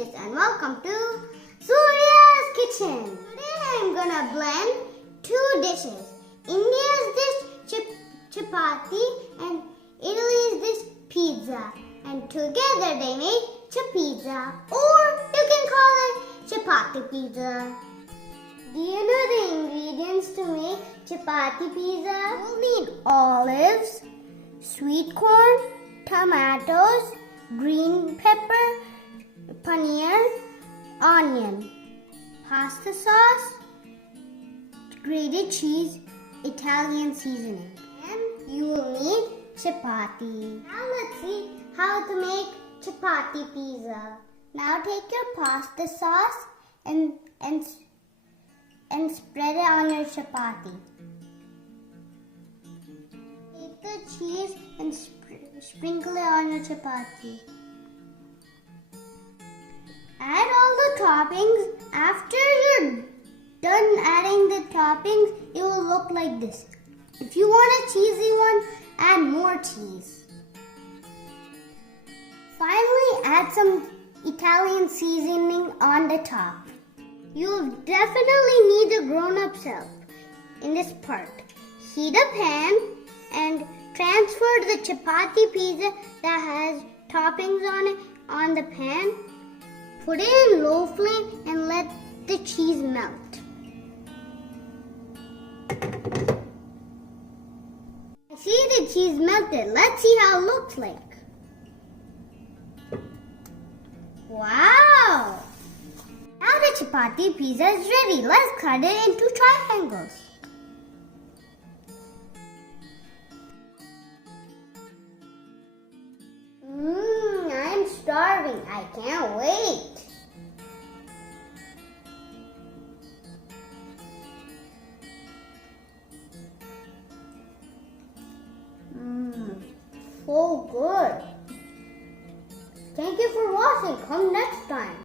Tejas and welcome to Surya's Kitchen. Today I'm gonna blend two dishes. India's dish Chapathi and Italy's dish pizza. And together they make Chapizza, or you can call it Chapathi pizza. Do you know the ingredients to make Chapathi pizza? You'll need olives, sweet corn, tomatoes, green pepper, paneer, onion, pasta sauce, grated cheese, Italian seasoning. And you will need chapati. Now let's see how to make chapati pizza. Now take your pasta sauce and spread it on your chapati. Take the cheese and sprinkle it on your chapati. Add all the toppings. After you're done adding the toppings, it will look like this. If you want a cheesy one, add more cheese. Finally, add some Italian seasoning on the top. You'll definitely need a grown-up's help in this part. Heat a pan and transfer the chapati pizza that has toppings on it on the pan. Put it in low flame and let the cheese melt. I see the cheese melted. Let's see how it looks like. Wow! Now the chapati pizza is ready. Let's cut it into triangles. I'm starving. I can't wait. So good. Thank you for watching. Come next time.